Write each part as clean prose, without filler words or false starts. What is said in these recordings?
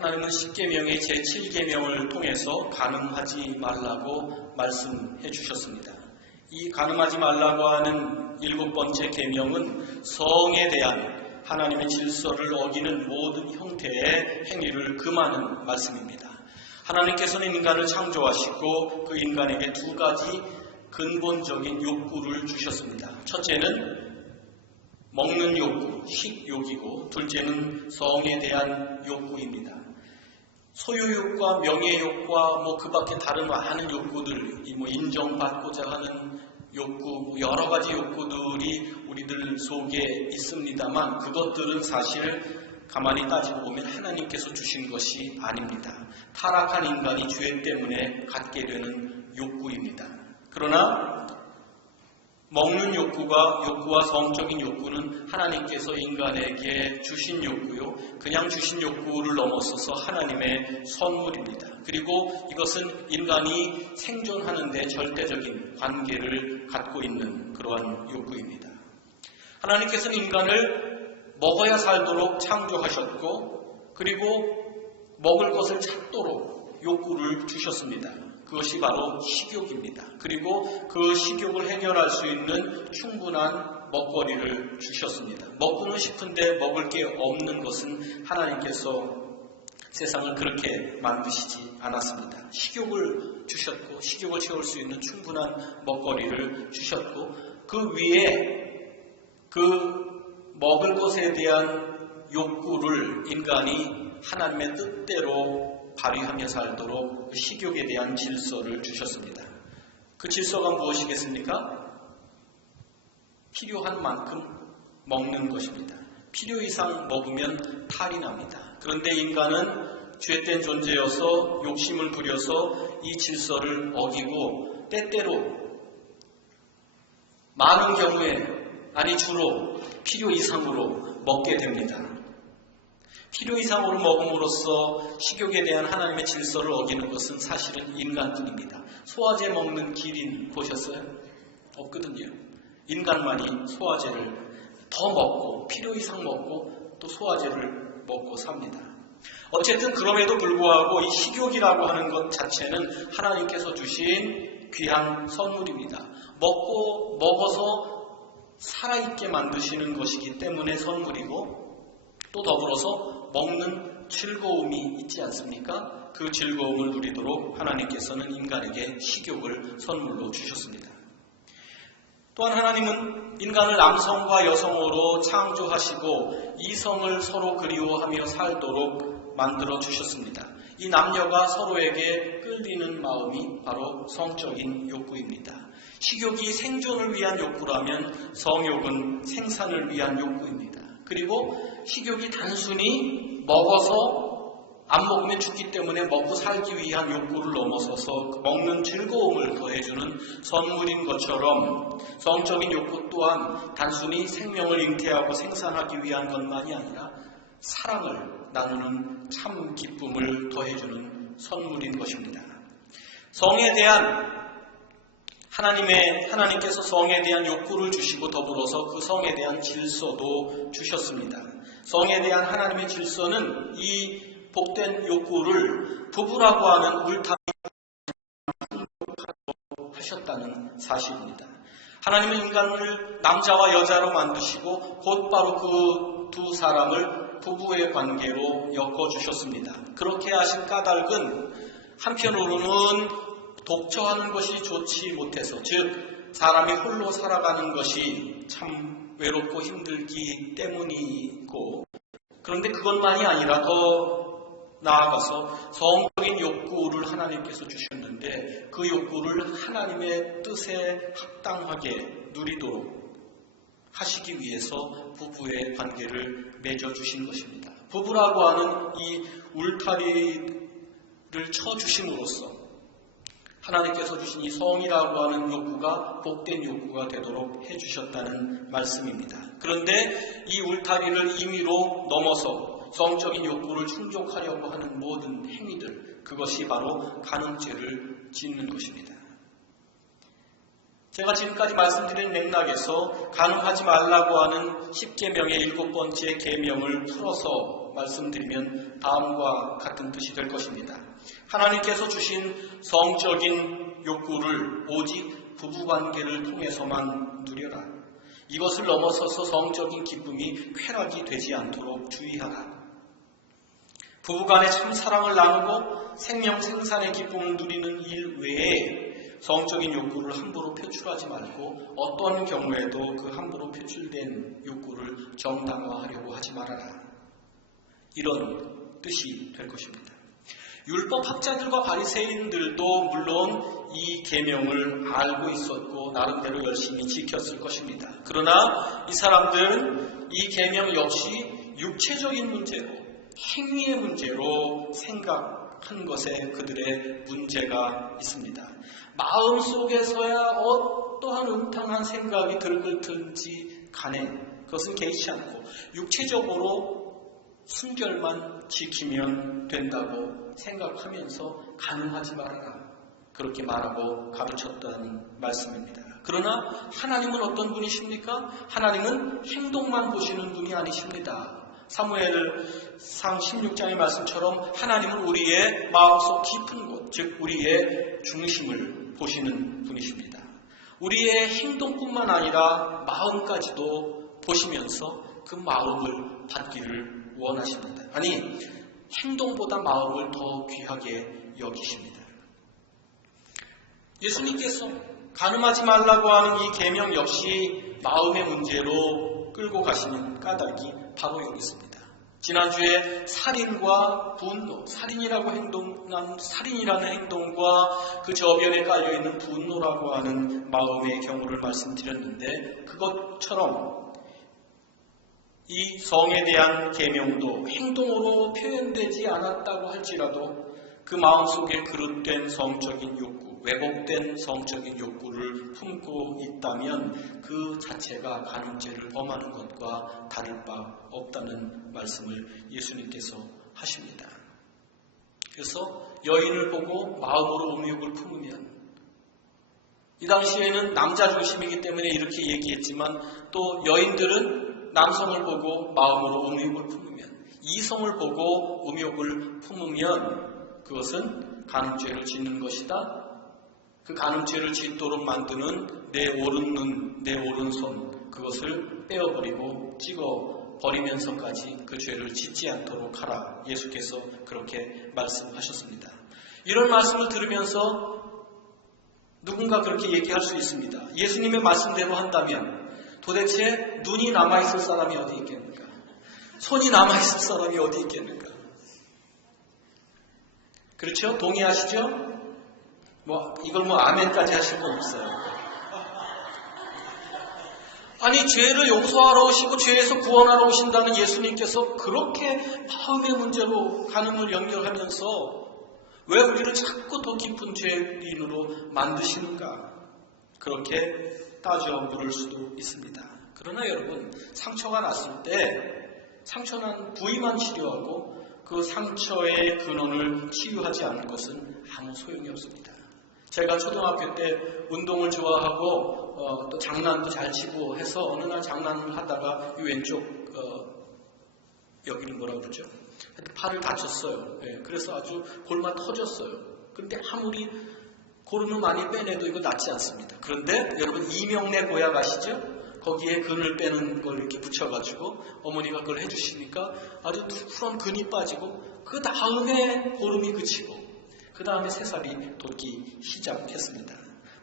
하나님은 10계명의 제7계명을 통해서 간음하지 말라고 말씀해 주셨습니다. 이 간음하지 말라고 하는 7번째 계명은 성에 대한 하나님의 질서를 어기는 모든 형태의 행위를 금하는 말씀입니다. 하나님께서는 인간을 창조하시고 그 인간에게 두 가지 근본적인 욕구를 주셨습니다. 첫째는 먹는 욕구, 식욕이고 둘째는 성에 대한 욕구입니다. 소유욕과 명예욕과 그 밖에 다른 많은 욕구들, 인정받고자 하는 욕구, 여러 가지 욕구들이 우리들 속에 있습니다만 그것들은 사실 가만히 따지고 보면 하나님께서 주신 것이 아닙니다. 타락한 인간이 죄 때문에 갖게 되는 욕구입니다. 그러나 먹는 욕구와 성적인 욕구는 하나님께서 인간에게 주신 욕구요. 그냥 주신 욕구를 넘어서서 하나님의 선물입니다. 그리고 이것은 인간이 생존하는 데 절대적인 관계를 갖고 있는 그러한 욕구입니다. 하나님께서는 인간을 먹어야 살도록 창조하셨고 그리고 먹을 것을 찾도록 욕구를 주셨습니다. 그것이 바로 식욕입니다. 그리고 그 식욕을 해결할 수 있는 충분한 먹거리를 주셨습니다. 먹고는 싶은데 먹을 게 없는 것은 하나님께서 세상을 그렇게 만드시지 않았습니다. 식욕을 주셨고 식욕을 채울 수 있는 충분한 먹거리를 주셨고 그 위에 그 먹을 것에 대한 욕구를 인간이 하나님의 뜻대로 발휘하며 살도록 식욕에 대한 질서를 주셨습니다. 그 질서가 무엇이겠습니까? 필요한 만큼 먹는 것입니다. 필요 이상 먹으면 탈이 납니다. 그런데 인간은 죄된 존재여서 욕심을 부려서 이 질서를 어기고 때때로 많은 경우에 주로 필요 이상으로 먹게 됩니다. 필요 이상으로 먹음으로써 식욕에 대한 하나님의 질서를 어기는 것은 사실은 인간뿐입니다. 소화제 먹는 기린 보셨어요? 없거든요. 인간만이 소화제를 더 먹고 필요 이상 먹고 또 소화제를 먹고 삽니다. 어쨌든 그럼에도 불구하고 이 식욕이라고 하는 것 자체는 하나님께서 주신 귀한 선물입니다. 먹어서 살아있게 만드시는 것이기 때문에 선물이고 또 더불어서 먹는 즐거움이 있지 않습니까? 그 즐거움을 누리도록 하나님께서는 인간에게 식욕을 선물로 주셨습니다. 또한 하나님은 인간을 남성과 여성으로 창조하시고 이성을 서로 그리워하며 살도록 만들어 주셨습니다. 이 남녀가 서로에게 끌리는 마음이 바로 성적인 욕구입니다. 식욕이 생존을 위한 욕구라면 성욕은 생산을 위한 욕구입니다. 그리고 식욕이 단순히 먹어서 안 먹으면 죽기 때문에 먹고 살기 위한 욕구를 넘어서서 먹는 즐거움을 더해주는 선물인 것처럼 성적인 욕구 또한 단순히 생명을 잉태하고 생산하기 위한 것만이 아니라 사랑을 나누는 참 기쁨을 더해주는 선물인 것입니다. 성에 대한 하나님께서 성에 대한 욕구를 주시고 더불어서 그 성에 대한 질서도 주셨습니다. 성에 대한 하나님의 질서는 이 복된 욕구를 부부라고 하는 울타리 하셨다는 사실입니다. 하나님은 인간을 남자와 여자로 만드시고 곧바로 그 두 사람을 부부의 관계로 엮어주셨습니다. 그렇게 하신 까닭은 한편으로는 독처하는 것이 좋지 못해서 즉 사람이 홀로 살아가는 것이 참 외롭고 힘들기 때문이고 그런데 그것만이 아니라 더 나아가서 성적인 욕구를 하나님께서 주셨는데 그 욕구를 하나님의 뜻에 합당하게 누리도록 하시기 위해서 부부의 관계를 맺어주신 것입니다. 부부라고 하는 이 울타리를 쳐주심으로써 하나님께서 주신 이 성이라고 하는 욕구가 복된 욕구가 되도록 해주셨다는 말씀입니다. 그런데 이 울타리를 임의로 넘어서 성적인 욕구를 충족하려고 하는 모든 행위들, 그것이 바로 간음죄를 짓는 것입니다. 제가 지금까지 말씀드린 맥락에서 간음하지 말라고 하는 10계명의 7번째 계명을 풀어서 말씀드리면 다음과 같은 뜻이 될 것입니다. 하나님께서 주신 성적인 욕구를 오직 부부관계를 통해서만 누려라. 이것을 넘어서서 성적인 기쁨이 쾌락이 되지 않도록 주의하라. 부부간에 참 사랑을 나누고 생명 생산의 기쁨을 누리는 일 외에 성적인 욕구를 함부로 표출하지 말고 어떤 경우에도 그 함부로 표출된 욕구를 정당화하려고 하지 말아라. 이런 뜻이 될 것입니다. 율법학자들과 바리새인들도 물론 이 계명을 알고 있었고 나름대로 열심히 지켰을 것입니다. 그러나 이 사람들은 이 계명 역시 육체적인 문제로, 행위의 문제로 생각한 것에 그들의 문제가 있습니다. 마음속에서야 어떠한 음탕한 생각이 들끓든지 간에 그것은 개의치 않고 육체적으로 순결만 지키면 된다고 생각하면서 가늠하지 말아라. 그렇게 말하고 가르쳤다는 말씀입니다. 그러나 하나님은 어떤 분이십니까? 하나님은 행동만 보시는 분이 아니십니다. 사무엘상 16장의 말씀처럼 하나님은 우리의 마음속 깊은 곳, 즉 우리의 중심을 보시는 분이십니다. 우리의 행동뿐만 아니라 마음까지도 보시면서 그 마음을 받기를 원하십니다. 아니, 행동보다 마음을 더 귀하게 여기십니다. 예수님께서 가늠하지 말라고 하는 이 계명 역시 마음의 문제로 끌고 가시는 까닭이 바로 여기 있습니다. 지난주에 살인과 분노, 살인이라는 행동과 그 저변에 깔려있는 분노라고 하는 마음의 경우를 말씀드렸는데 그것처럼 이 성에 대한 계명도 행동으로 표현되지 않았다고 할지라도 그 마음속에 그릇된 성적인 욕구, 왜곡된 성적인 욕구를 품고 있다면 그 자체가 간음죄를 범하는 것과 다를 바 없다는 말씀을 예수님께서 하십니다. 그래서 여인을 보고 마음으로 음욕을 품으면, 이 당시에는 남자 중심이기 때문에 이렇게 얘기했지만 또 여인들은 남성을 보고 마음으로 음욕을 품으면, 이성을 보고 음욕을 품으면 그것은 간음죄를 짓는 것이다. 그 간음죄를 짓도록 만드는 내 오른 눈, 내 오른손, 그것을 떼어버리고 찍어버리면서까지 그 죄를 짓지 않도록 하라. 예수께서 그렇게 말씀하셨습니다. 이런 말씀을 들으면서 누군가 그렇게 얘기할 수 있습니다. 예수님의 말씀대로 한다면 도대체 눈이 남아있을 사람이 어디 있겠는가? 손이 남아있을 사람이 어디 있겠는가? 그렇죠? 동의하시죠? 이걸 아멘까지 하실 거 없어요. 아니, 죄를 용서하러 오시고 죄에서 구원하러 오신다는 예수님께서 그렇게 마음의 문제로 간음을 연결하면서 왜 우리를 자꾸 더 깊은 죄인으로 만드시는가? 그렇게 따져 물을 수도 있습니다. 그러나 여러분, 상처가 났을 때 상처난 부위만 치료하고 그 상처의 근원을 치유하지 않는 것은 아무 소용이 없습니다. 제가 초등학교 때 운동을 좋아하고 또 장난도 잘 치고 해서 어느 날 장난을 하다가 이 왼쪽 여기는 뭐라 그러죠? 팔을 다쳤어요. 그래서 아주 골마 터졌어요. 그런데 아무리 고름을 많이 빼내도 이거 낫지 않습니다. 그런데 여러분 이명래 고약 아시죠? 거기에 근을 빼는 걸 이렇게 붙여가지고 어머니가 그걸 해주시니까 아주 푸른 근이 빠지고 그 다음에 고름이 그치고 그 다음에 새살이 돋기 시작했습니다.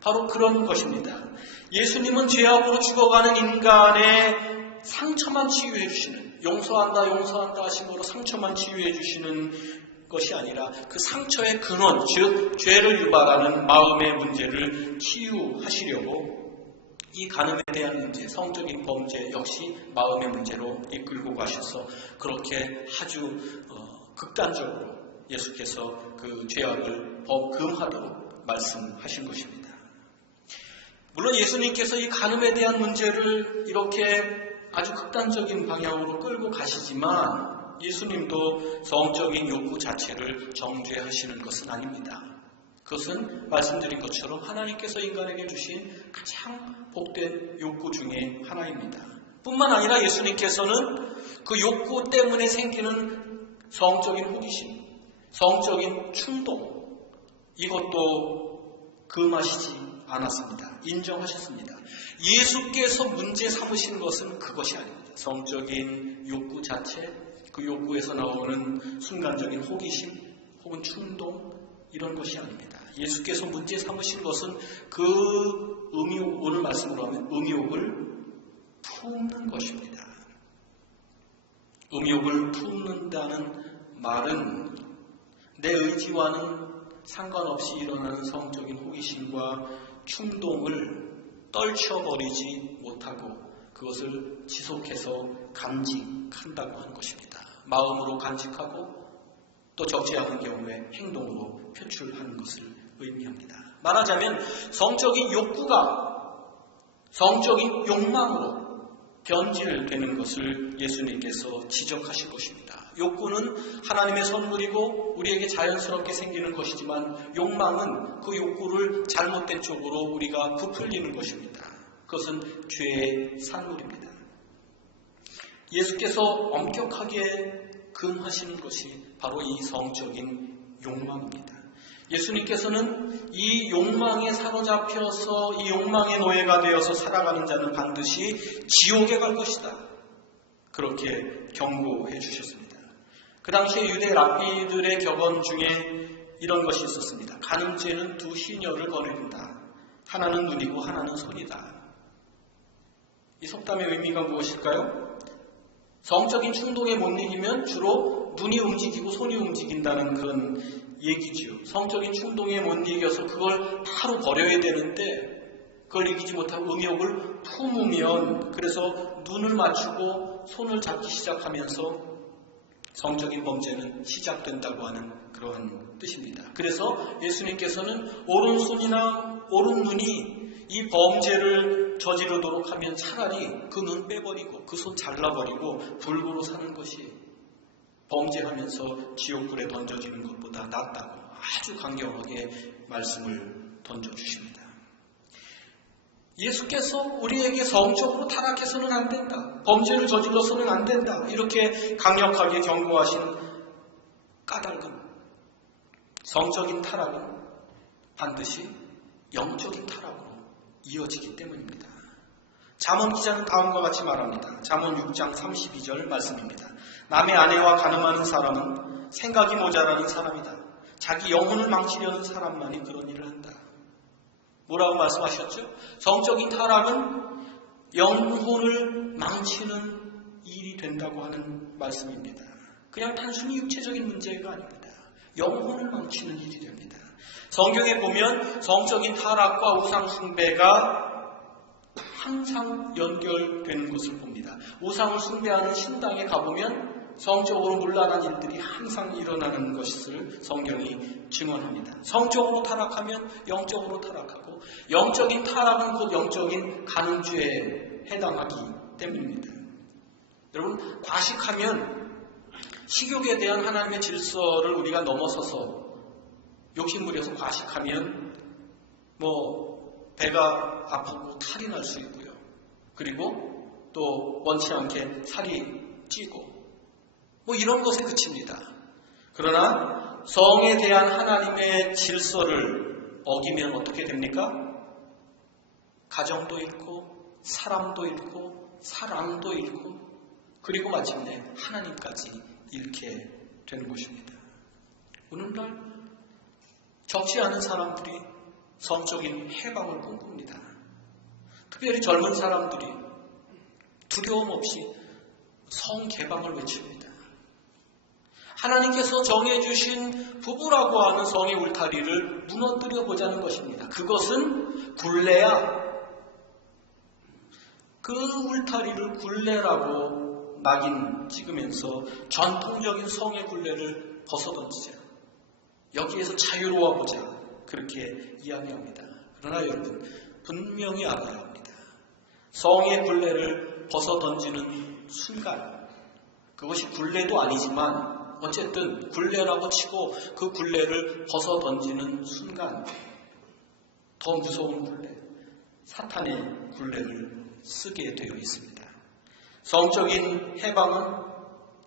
바로 그런 것입니다. 예수님은 죄악으로 죽어가는 인간의 상처만 치유해 주시는, 용서한다 하심으로 상처만 치유해 주시는 것이 아니라 그 상처의 근원, 즉 죄를 유발하는 마음의 문제를 치유하시려고 이 간음에 대한 문제, 성적인 범죄 역시 마음의 문제로 이끌고 가셔서 그렇게 아주 극단적으로 예수께서 그 죄악을 범금하도록 말씀하신 것입니다. 물론 예수님께서 이 간음에 대한 문제를 이렇게 아주 극단적인 방향으로 끌고 가시지만 예수님도 성적인 욕구 자체를 정죄하시는 것은 아닙니다. 그것은 말씀드린 것처럼 하나님께서 인간에게 주신 가장 복된 욕구 중에 하나입니다. 뿐만 아니라 예수님께서는 그 욕구 때문에 생기는 성적인 호기심, 성적인 충동, 이것도 금하시지 않았습니다. 인정하셨습니다. 예수께서 문제 삼으신 것은 그것이 아닙니다. 성적인 욕구 자체, 그 욕구에서 나오는 순간적인 호기심 혹은 충동, 이런 것이 아닙니다. 예수께서 문제 삼으신 것은 그 음욕, 오늘 말씀으로 하면 음욕을 품는 것입니다. 음욕을 품는다는 말은 내 의지와는 상관없이 일어나는 성적인 호기심과 충동을 떨쳐버리지 못하고 그것을 지속해서 간직한다고 하는 것입니다. 마음으로 간직하고 또 적지 않은 경우에 행동으로 표출하는 것을 의미합니다. 말하자면 성적인 욕구가 성적인 욕망으로 변질되는 것을 예수님께서 지적하실 것입니다. 욕구는 하나님의 선물이고 우리에게 자연스럽게 생기는 것이지만 욕망은 그 욕구를 잘못된 쪽으로 우리가 부풀리는 것입니다. 그것은 죄의 산물입니다. 예수께서 엄격하게 금하시는 것이 바로 이 성적인 욕망입니다. 예수님께서는 이 욕망에 사로잡혀서 이 욕망의 노예가 되어서 살아가는 자는 반드시 지옥에 갈 것이다. 그렇게 경고해 주셨습니다. 그 당시에 유대 랍비들의 격언 중에 이런 것이 있었습니다. 간음죄는 두 시녀를 거느린다. 하나는 눈이고 하나는 손이다. 이 속담의 의미가 무엇일까요? 성적인 충동에 못 이기면 주로 눈이 움직이고 손이 움직인다는 그런 얘기지요. 성적인 충동에 못 이겨서 그걸 바로 버려야 되는데 그걸 이기지 못하고 음욕을 품으면 그래서 눈을 맞추고 손을 잡기 시작하면서 성적인 범죄는 시작된다고 하는 그러한 뜻입니다. 그래서 예수님께서는 오른손이나 오른눈이 이 범죄를 저지르도록 하면 차라리 그 눈 빼버리고 그 손 잘라버리고 불구로 사는 것이 범죄하면서 지옥불에 던져지는 것보다 낫다고 아주 강경하게 말씀을 던져주십니다. 예수께서 우리에게 성적으로 타락해서는 안 된다. 범죄를 저질러서는 안 된다. 이렇게 강력하게 경고하신 까닭은 성적인 타락은 반드시 영적인 타락으로 이어지기 때문입니다. 잠언 기자는 다음과 같이 말합니다. 잠언 6장 32절 말씀입니다. 남의 아내와 간음하는 사람은 생각이 모자라는 사람이다. 자기 영혼을 망치려는 사람만이 그런 일을 한다. 뭐라고 말씀하셨죠? 성적인 타락은 영혼을 망치는 일이 된다고 하는 말씀입니다. 그냥 단순히 육체적인 문제가 아닙니다. 영혼을 망치는 일이 됩니다. 성경에 보면 성적인 타락과 우상 숭배가 항상 연결되는 것을 봅니다. 우상을 숭배하는 신당에 가보면 성적으로 문란한 일들이 항상 일어나는 것을 성경이 증언합니다. 성적으로 타락하면 영적으로 타락하고 영적인 타락은 곧 영적인 간음죄에 해당하기 때문입니다. 여러분, 과식하면 식욕에 대한 하나님의 질서를 우리가 넘어서서 욕심부려서 과식하면 배가 아프고 탈이 날 수 있고요. 그리고 또 원치 않게 살이 찌고 이런 것에 그칩니다. 그러나 성에 대한 하나님의 질서를 어기면 어떻게 됩니까? 가정도 잃고 사람도 잃고 사랑도 잃고 그리고 마침내 하나님까지 잃게 되는 것입니다. 오늘날 적지 않은 사람들이 성적인 해방을 꿈꿉니다. 특별히 젊은 사람들이 두려움 없이 성개방을 외칩니다. 하나님께서 정해주신 부부라고 하는 성의 울타리를 무너뜨려 보자는 것입니다. 그것은 굴레야. 그 울타리를 굴레라고 낙인 찍으면서 전통적인 성의 굴레를 벗어던지자. 여기에서 자유로워보자. 그렇게 이야기합니다. 그러나 여러분, 분명히 알아야 합니다. 성의 굴레를 벗어던지는 순간, 그것이 굴레도 아니지만 어쨌든 굴레라고 치고 그 굴레를 벗어던지는 순간 더 무서운 굴레, 사탄의 굴레를 쓰게 되어 있습니다. 성적인 해방은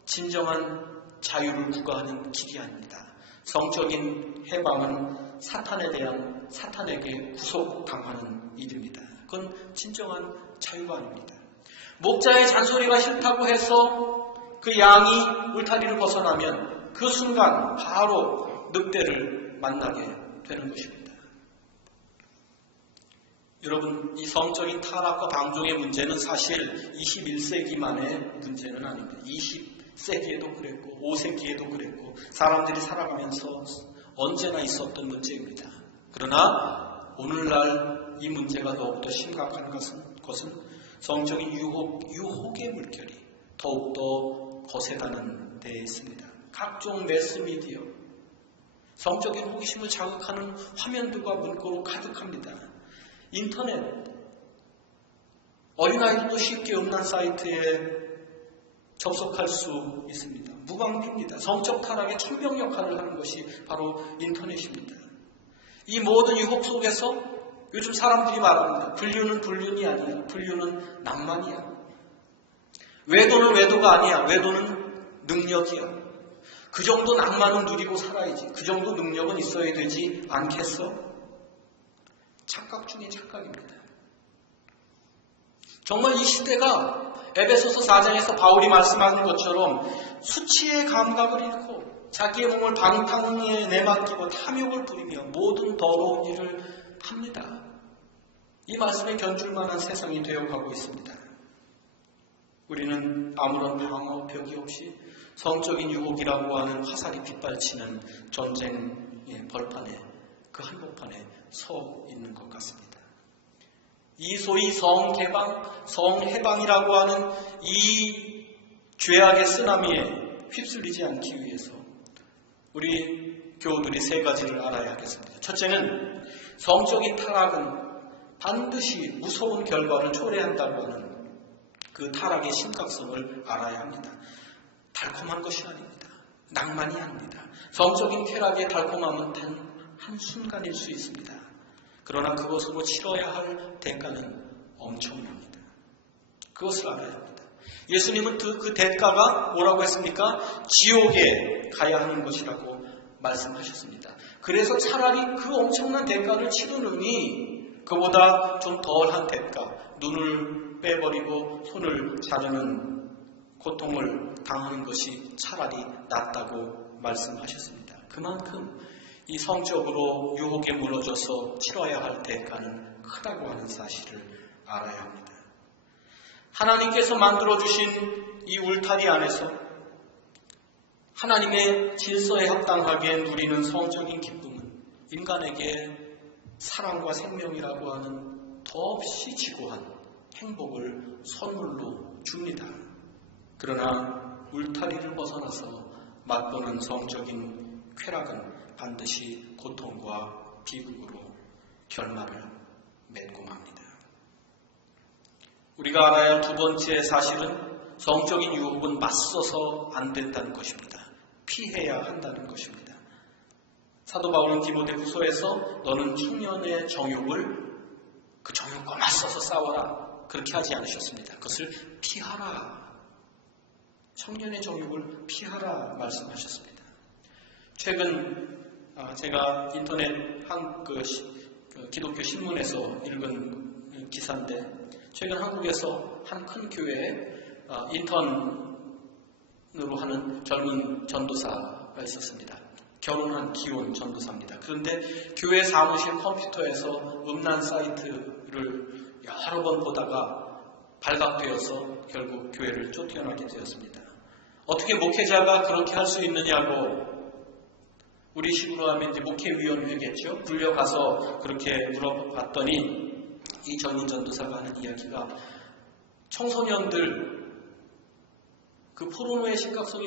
진정한 자유를 구가하는 길이 아닙니다. 성적인 해방은 사탄에게 구속당하는 일입니다. 그건 진정한 자유가 아닙니다. 목자의 잔소리가 싫다고 해서 그 양이 울타리를 벗어나면 그 순간 바로 늑대를 만나게 되는 것입니다. 여러분, 이 성적인 타락과 방종의 문제는 사실 21세기만의 문제는 아닙니다. 20세기에도 그랬고 5세기에도 그랬고 사람들이 살아가면서 언제나 있었던 문제입니다. 그러나 오늘날 이 문제가 더욱더 심각한 것은 성적인 유혹의 물결이 더욱더 거세다는 데에 있습니다. 각종 매스미디어, 성적인 호기심을 자극하는 화면들과 문구로 가득합니다. 인터넷, 어린아이들도 쉽게 음란 사이트에 접속할 수 있습니다. 무방비입니다. 성적 타락의 천명 역할을 하는 것이 바로 인터넷입니다. 이 모든 유혹 속에서 요즘 사람들이 말합니다. 불륜은 불륜이 아니야. 불륜은 낭만이야. 외도는 외도가 아니야. 외도는 능력이야. 그 정도 낭만은 누리고 살아야지. 그 정도 능력은 있어야 되지 않겠어? 착각 중에 착각입니다. 정말 이 시대가 에베소서 4장에서 바울이 말씀하는 것처럼 수치의 감각을 잃고 자기의 몸을 방탕에 내맡기고 탐욕을 부리며 모든 더러운 일을 합니다. 이 말씀에 견줄 만한 세상이 되어가고 있습니다. 우리는 아무런 방어벽이 없이 성적인 유혹이라고 하는 화살이 빗발치는 전쟁의 벌판에, 그 한복판에 서 있는 것 같습니다. 이 소위 성해방이라고 하는 이 죄악의 쓰나미에 휩쓸리지 않기 위해서 우리 교우들이 세 가지를 알아야 하겠습니다. 첫째는 성적인 타락은 반드시 무서운 결과를 초래한다고 하는 그 타락의 심각성을 알아야 합니다. 달콤한 것이 아닙니다. 낭만이 아닙니다. 성적인 쾌락의 달콤함은 단 한순간일 수 있습니다. 그러나 그것으로 치러야 할 대가는 엄청납니다. 그것을 알아야 합니다. 예수님은 그 대가가 뭐라고 했습니까? 지옥에 가야 하는 것이라고 말씀하셨습니다. 그래서 차라리 그 엄청난 대가를 치르느니 그보다 좀 덜한 대가, 눈을 빼버리고 손을 자르는 고통을 당하는 것이 차라리 낫다고 말씀하셨습니다. 그만큼 이 성적으로 유혹에 무너져서 치러야 할 대가는 크다고 하는 사실을 알아야 합니다. 하나님께서 만들어주신 이 울타리 안에서 하나님의 질서에 합당하게 누리는 성적인 기쁨은 인간에게 사랑과 생명이라고 하는 더없이 지고한 행복을 선물로 줍니다. 그러나 울타리를 벗어나서 맛보는 성적인 쾌락은 반드시 고통과 비극으로 결말을 맺고 맙니다. 우리가 알아야 할 두 번째 사실은 성적인 유혹은 맞서서 안 된다는 것입니다. 피해야 한다는 것입니다. 사도 바울은 디모데후서에서 너는 청년의 정욕을 그 정욕과 맞서서 싸워라 그렇게 하지 않으셨습니다. 그것을 피하라. 청년의 정욕을 피하라 말씀하셨습니다. 최근 제가 인터넷 기독교 신문에서 읽은 기사인데 최근 한국에서 한 큰 교회에 인턴으로 하는 젊은 전도사가 있었습니다. 결혼한 기혼 전도사입니다. 그런데 교회 사무실 컴퓨터에서 음란 사이트를 여러 번 보다가 발각되어서 결국 교회를 쫓겨나게 되었습니다. 어떻게 목회자가 그렇게 할 수 있느냐고 우리 식으로 하면 이제 목회위원회겠죠. 불려가서 그렇게 물어봤더니 이 젊은 전도사가 하는 이야기가 청소년들 그 포르노의 심각성이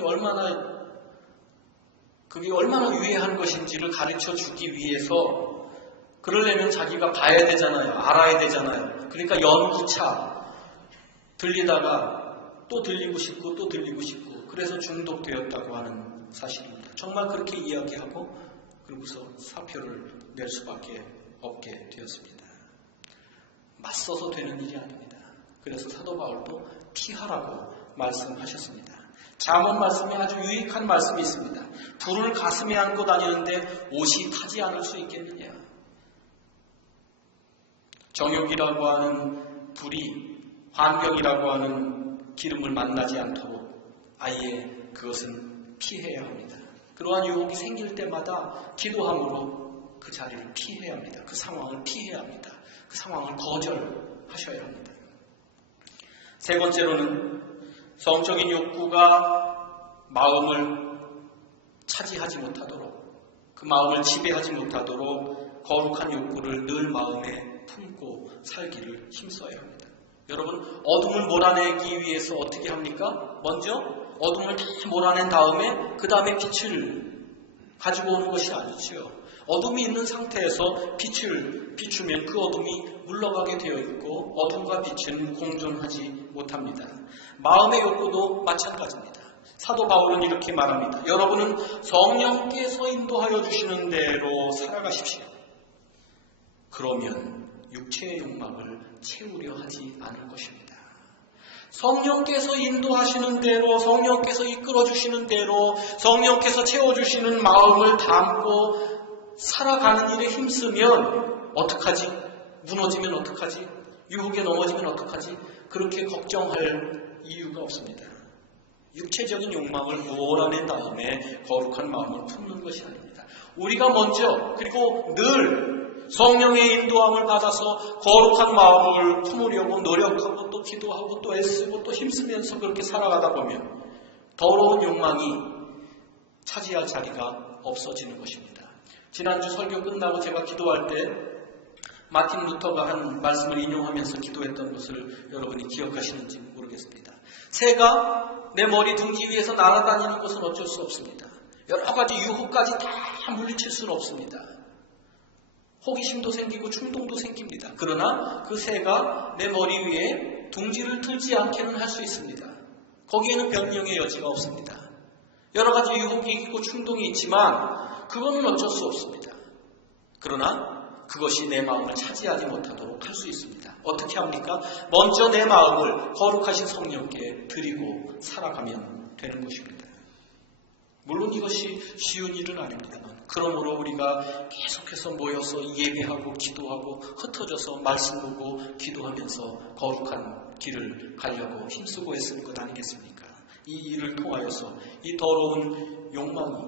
그게 얼마나 유해한 것인지를 가르쳐 주기 위해서 그러려면 자기가 봐야 되잖아요. 알아야 되잖아요. 그러니까 연구차 들리다가 또 들리고 싶고 또 들리고 싶고 그래서 중독되었다고 하는 사실입니다. 정말 그렇게 이야기하고 그러고서 사표를 낼 수밖에 없게 되었습니다. 맞서서 되는 일이 아닙니다. 그래서 사도 바울도 피하라고 말씀하셨습니다. 잠언 말씀에 아주 유익한 말씀이 있습니다. 불을 가슴에 안고 다니는데 옷이 타지 않을 수 있겠느냐. 정욕이라고 하는 불이 환경이라고 하는 기름을 만나지 않도록 아예 그것은 피해야 합니다. 그러한 유혹이 생길 때마다 기도함으로 그 자리를 피해야 합니다. 그 상황을 피해야 합니다. 그 상황을 거절하셔야 합니다. 세 번째로는 성적인 욕구가 마음을 차지하지 못하도록, 그 마음을 지배하지 못하도록 거룩한 욕구를 늘 마음에 품고 살기를 힘써야 합니다. 여러분, 어둠을 몰아내기 위해서 어떻게 합니까? 먼저 어둠을 다 몰아낸 다음에 그 다음에 빛을 가지고 오는 것이 아니죠. 어둠이 있는 상태에서 빛을 비추면 그 어둠이 물러가게 되어 있고 어둠과 빛은 공존하지 못합니다. 마음의 욕구도 마찬가지입니다. 사도 바울은 이렇게 말합니다. 여러분은 성령께서 인도하여 주시는 대로 살아가십시오. 그러면 육체의 욕망을 채우려 하지 않을 것입니다. 성령께서 인도하시는 대로, 성령께서 이끌어 주시는 대로, 성령께서 채워주시는 마음을 담고 살아가는 일에 힘쓰면 어떡하지? 무너지면 어떡하지? 유혹에 넘어지면 어떡하지? 그렇게 걱정할 이유가 없습니다. 육체적인 욕망을 몰아낸 다음에 거룩한 마음을 품는 것이 아닙니다. 우리가 먼저, 그리고 늘 성령의 인도함을 받아서 거룩한 마음을 품으려고 노력하고 또 기도하고 또 애쓰고 또 힘쓰면서 그렇게 살아가다 보면 더러운 욕망이 차지할 자리가 없어지는 것입니다. 지난주 설교 끝나고 제가 기도할 때 마틴 루터가 한 말씀을 인용하면서 기도했던 것을 여러분이 기억하시는지 모르겠습니다. 새가 내 머리 둥지 위에서 날아다니는 것은 어쩔 수 없습니다. 여러 가지 유혹까지 다 물리칠 수는 없습니다. 호기심도 생기고 충동도 생깁니다. 그러나 그 새가 내 머리 위에 둥지를 틀지 않게는 할 수 있습니다. 거기에는 변명의 여지가 없습니다. 여러 가지 유혹이 있고 충동이 있지만 그거는 어쩔 수 없습니다. 그러나 그것이 내 마음을 차지하지 못하도록 할 수 있습니다. 어떻게 합니까? 먼저 내 마음을 거룩하신 성령께 드리고 살아가면 되는 것입니다. 물론 이것이 쉬운 일은 아닙니다만 그러므로 우리가 계속해서 모여서 예배하고 기도하고 흩어져서 말씀 보고 기도하면서 거룩한 길을 가려고 힘쓰고 애쓰는 것 아니겠습니까? 이 일을 통하여서 이 더러운 욕망이,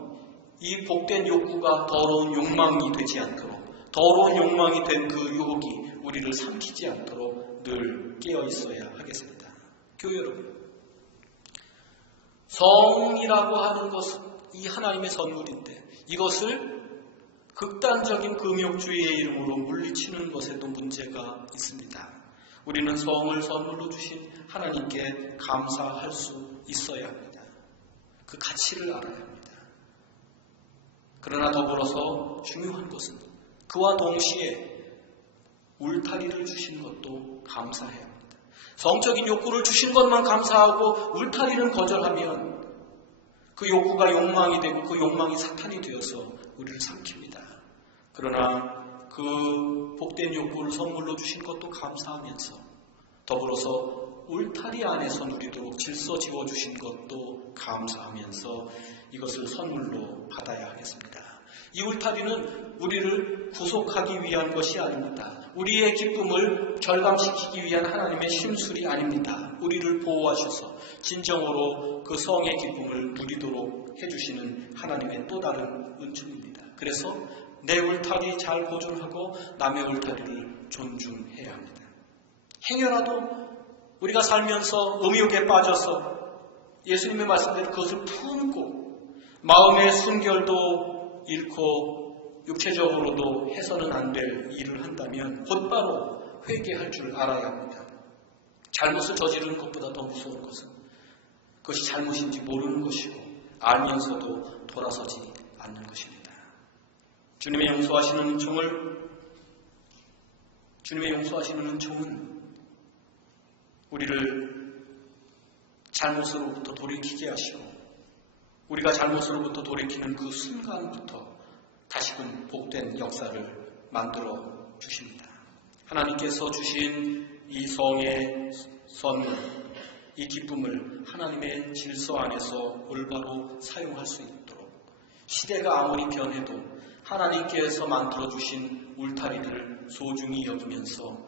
이 복된 욕구가 더러운 욕망이 되지 않도록, 더러운 욕망이 된 그 유혹이 우리를 삼키지 않도록 늘 깨어 있어야 하겠습니다. 교회 여러분, 성이라고 하는 것은 이 하나님의 선물인데 이것을 극단적인 금욕주의의 이름으로 물리치는 것에도 문제가 있습니다. 우리는 성을 선물로 주신 하나님께 감사할 수 있어야 합니다. 그 가치를 알아야 합니다. 그러나 더불어서 중요한 것은 그와 동시에 울타리를 주신 것도 감사해야 합니다. 성적인 욕구를 주신 것만 감사하고 울타리는 거절하면 그 욕구가 욕망이 되고 그 욕망이 사탄이 되어서 우리를 삼킵니다. 그러나 그 복된 욕구를 선물로 주신 것도 감사하면서 더불어서 울타리 안에서 누리도록 질서 지어주신 것도 감사하면서 이것을 선물로 받아야 하겠습니다. 이 울타리는 우리를 구속하기 위한 것이 아닙니다. 우리의 기쁨을 절감시키기 위한 하나님의 심술이 아닙니다. 우리를 보호하셔서 진정으로 그 성의 기쁨을 누리도록 해주시는 하나님의 또 다른 은총입니다. 그래서 내 울타리 잘 보존하고 남의 울타리를 존중해야 합니다. 행여라도 우리가 살면서 음욕에 빠져서 예수님의 말씀대로 그것을 품고 마음의 순결도 잃고 육체적으로도 해서는 안 될 일을 한다면 곧바로 회개할 줄 알아야 합니다. 잘못을 저지르는 것보다 더 무서운 것은 그것이 잘못인지 모르는 것이고 알면서도 돌아서지 않는 것입니다. 주님의 용서하시는 은총은 우리를 잘못으로부터 돌이키게 하시고 우리가 잘못으로부터 돌이키는 그 순간부터 다시금 복된 역사를 만들어 주십니다. 하나님께서 주신 이 성의 선물, 이 기쁨을 하나님의 질서 안에서 올바로 사용할 수 있도록 시대가 아무리 변해도 하나님께서 만들어주신 울타리를 소중히 여기면서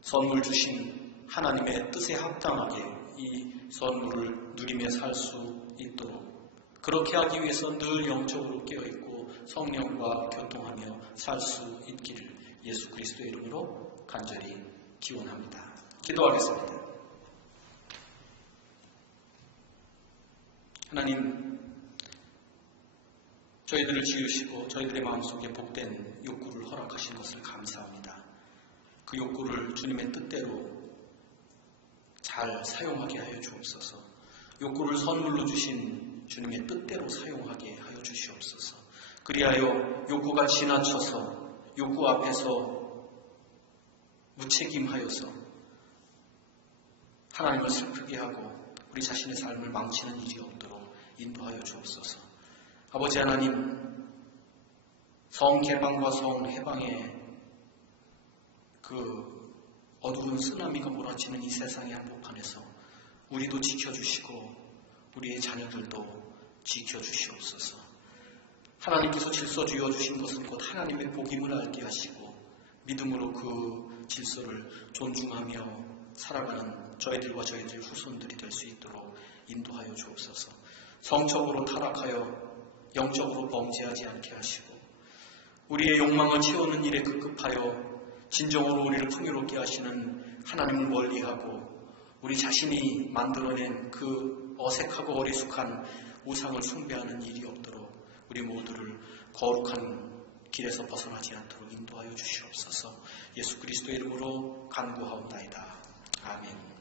선물 주신 하나님의 뜻에 합당하게 이 선물을 누리며 살 수 있도록 그렇게 하기 위해서 늘 영적으로 깨어있고 성령과 교통하며 살 수 있기를 예수 그리스도의 이름으로 간절히 기원합니다. 기도하겠습니다. 하나님, 저희들을 지으시고 저희들의 마음속에 복된 욕구를 허락하신 것을 감사합니다. 그 욕구를 주님의 뜻대로 잘 사용하게 하여 주옵소서. 욕구를 선물로 주신 주님의 뜻대로 사용하게 하여 주시옵소서. 그리하여 욕구가 지나쳐서 욕구 앞에서 무책임하여서 하나님을 슬프게 하고 우리 자신의 삶을 망치는 일이 없도록 인도하여 주옵소서. 아버지 하나님, 성개방과 성해방의 그 어두운 쓰나미가 몰아치는 이 세상의 한복판에서 우리도 지켜주시고 우리의 자녀들도 지켜주시옵소서. 하나님께서 질서 주어주신 것은 곧 하나님의 복임을 알게 하시고 믿음으로 그 질서를 존중하며 살아가는 저희들과 저희들 후손들이 될 수 있도록 인도하여 주옵소서. 성적으로 타락하여 영적으로 범죄하지 않게 하시고 우리의 욕망을 채우는 일에 급급하여 진정으로 우리를 풍요롭게 하시는 하나님을 멀리하고 우리 자신이 만들어낸 그 어색하고 어리숙한 우상을 숭배하는 일이 없도록 우리 모두를 거룩한 길에서 벗어나지 않도록 인도하여 주시옵소서. 예수 그리스도의 이름으로 간구하옵나이다. 아멘.